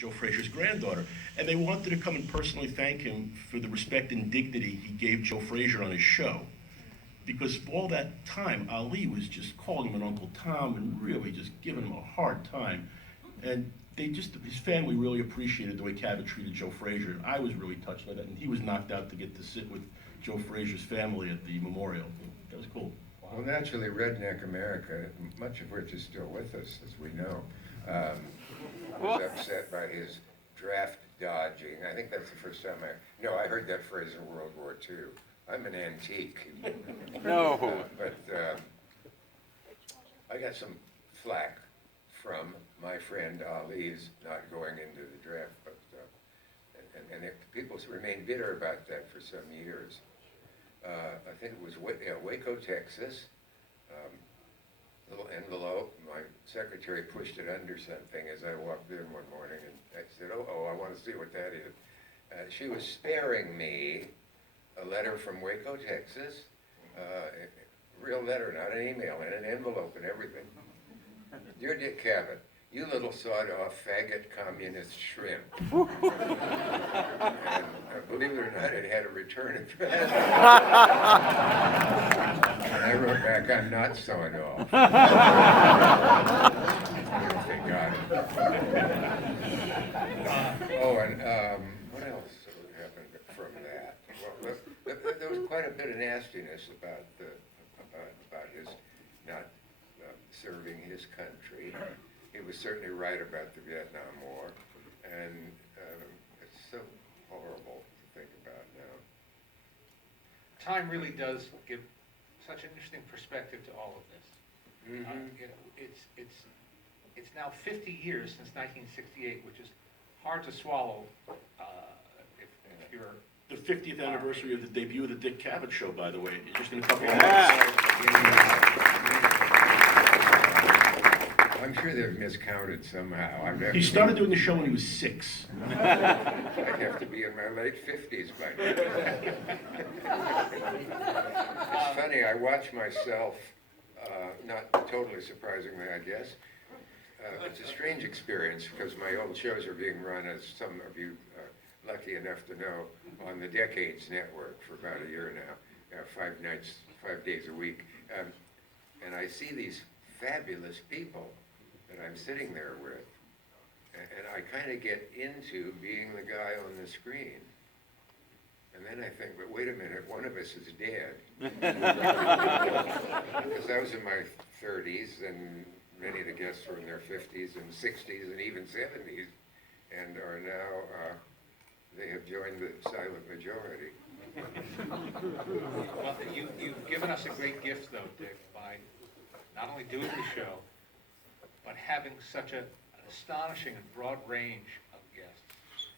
Joe Frazier's granddaughter, and they wanted to come and personally thank him for the respect and dignity he gave Joe Frazier on his show. Because all that time, Ali was just calling him an Uncle Tom and really just giving him a hard time. And his family really appreciated the way Cavitt treated Joe Frazier. I was really touched by that, and he was knocked out to get to sit with Joe Frazier's family at the memorial. That was cool. Well, naturally, Redneck America, much of which is still with us, as we know, was upset by his draft dodging. I think that's the first time I heard that phrase in World War II. I'm an antique. No. But I got some flack from my friend Ali's not going into the draft, but people remained bitter about that for some years. I think it was Waco, Texas. Little envelope. My secretary pushed it under something as I walked in one morning, and I said, "Oh, I want to see what that is." She was sparing me a letter from Waco, Texas, a real letter, not an email, and an envelope and everything. Dear Dick Cavitt, you little sawed-off faggot communist shrimp. And believe it or not, it had a return address. And I wrote back, I'm not sawed off. Thank God. And what else happened from that? Well, there was quite a bit of nastiness about his not serving his country. He was certainly right about the Vietnam War, and it's so horrible to think about now. Time really does give such an interesting perspective to all of this. It's now 50 years since 1968, which is hard to swallow if you're... The 50th anniversary of the debut of the Dick Cavitt Show, by the way, just in a couple of months. I'm sure they've miscounted somehow. He started doing the show when he was 6. I'd have to be in my late 50s by now. It's funny, I watch myself, not totally surprisingly, I guess. It's a strange experience because my old shows are being run, as some of you are lucky enough to know, on the Decades Network for about a year now, 5 nights, 5 days a week. And I see these fabulous people that I'm sitting there with, and I kind of get into being the guy on the screen. And then I think, but wait a minute, one of us is dead. Because I was in my 30s, and many of the guests were in their 50s and 60s and even 70s, and are now, they have joined the silent majority. Well, you've given us a great gift, though, Dick, by not only doing the show, but having such an astonishing and broad range of guests,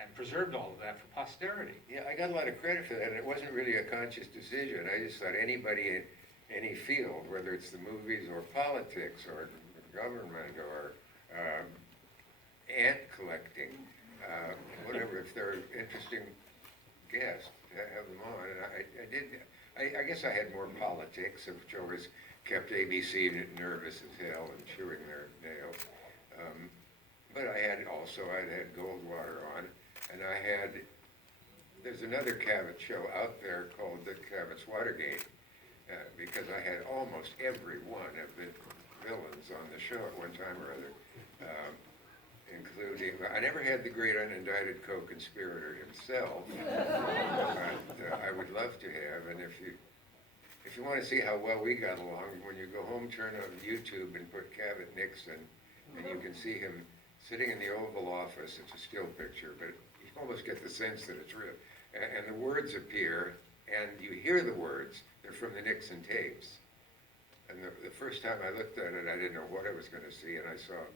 and preserved all of that for posterity. Yeah, I got a lot of credit for that, and it wasn't really a conscious decision. I just thought anybody in any field, whether it's the movies or politics or government or ant collecting, whatever, if they're interesting guests, have them on. And I guess I had more politics, which always kept ABC nervous as hell and chewing their nails. But I'd had Goldwater on, and there's another Cavitt show out there called the Cavitt's Watergate, because I had almost every one of the villains on the show at one time or other, including, I never had the great unindicted co-conspirator himself, but I would love to have, and if you want to see how well we got along, when you go home, turn on YouTube and put Cavitt Nixon, and you can see him sitting in the Oval Office. It's a still picture, but you almost get the sense that it's real. And the words appear, and you hear the words. They're from the Nixon tapes. And the first time I looked at it, I didn't know what I was going to see, and I saw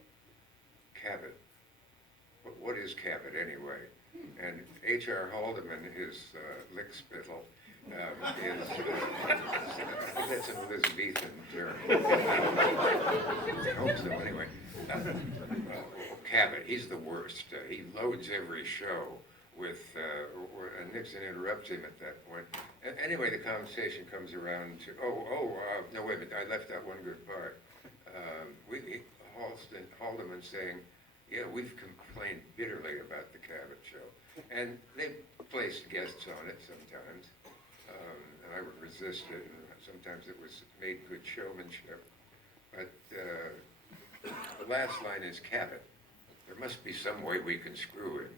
Cavitt. What is Cavitt anyway? And H.R. Haldeman, his lickspittle, I think that's an Elizabethan term. I hope so, anyway. Cavitt, he's the worst. He loads every show with, and Nixon interrupts him at that point. Anyway, the conversation comes around to, no, wait a minute, I left out one good part. Haldeman saying, Yeah, we've complained bitterly about the Cavitt show, and they've placed guests on it sometimes, and I would resist it, and sometimes it was made good showmanship. But the last line is Cavitt. There must be some way we can screw him.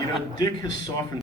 You know, Dick has softened